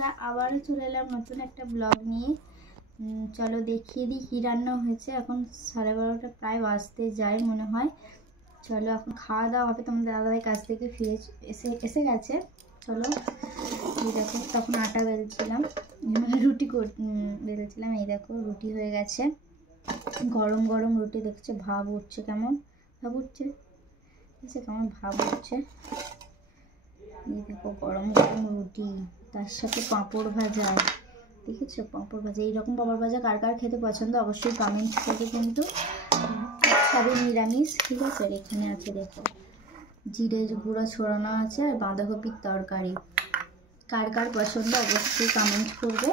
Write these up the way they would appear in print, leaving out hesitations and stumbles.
বন্ধুরা আবারও চলে এলাম নতুন একটা ব্লগ নিয়ে। চলো দেখিয়ে দিই কী রান্না হয়েছে। এখন 12:30 প্রায় বাজতে যায় মনে হয়। চলো এখন খাওয়া দাওয়া হবে। তোমাদের দাদাভাই কাছ থেকে ফিরে এসে গেছে। চলো এই দেখো, তখন আটা বেলছিলাম, রুটি বেলছিলাম। এই দেখো রুটি হয়ে গেছে, গরম গরম রুটি। দেখছো ভাব উঠছে, কেমন ভাব উঠছে, কেমন ভাব উঠছে। এই দেখো গরম গরম রুটি, তার সাথে পাঁপড় ভাজা। দেখেছো পাঁপড় ভাজা? এইরকম পাঁপড় ভাজা কার কার খেতে পছন্দ অবশ্যই কমেন্ট করে। কিন্তু সবই নিরামিষ, ঠিক আছে। আর এখানে আছে দেখো জিরে গুঁড়ো ছড়ানো আছে আর বাঁধাকপির তরকারি। কার কার পছন্দ অবশ্যই কমেন্ট করবে,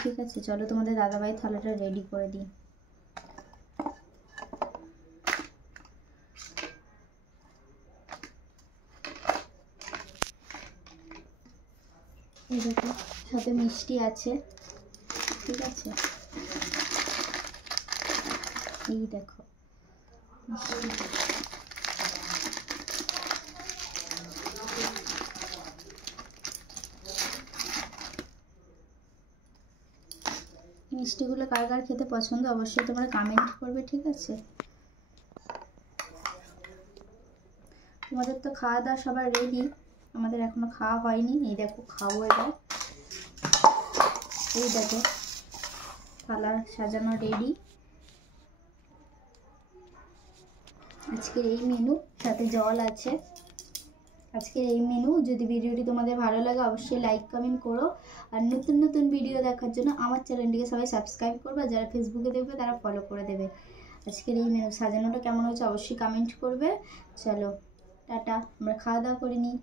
ঠিক আছে। চলো তোমাদের দাদাভাই থালাটা রেডি করে দিই। এই দেখো সাথে মিষ্টি আছে, ঠিক আছে। এই দেখো মিষ্টিগুলো কার কার খেতে পছন্দ অবশ্যই তোমরা কমেন্ট করবে, ঠিক আছে। তোমাদের তো খাওয়া দাওয়া সবার রেডি, আমাদের এখনো খাওয়া হয়নি। এই দেখো খাবো এবার। এই দেখো থালা সাজানো রেডি। আজকের এই মেনু, সাথে জল আছে। আজকের এই মেনু। যদি ভিডিওটি তোমাদের ভালো লাগে অবশ্যই লাইক কমেন্ট করো। আর নতুন নতুন ভিডিও দেখার জন্য আমার চ্যানেলটিকে সবাই সাবস্ক্রাইব করবে। যারা ফেসবুকে দেখবে তারা ফলো করে দেবে। আজকের এই মেনু সাজানোটা কেমন হয়েছে অবশ্যই কমেন্ট করবে। চলো টাটা, আমরা খাওয়া দাওয়া করে নিই।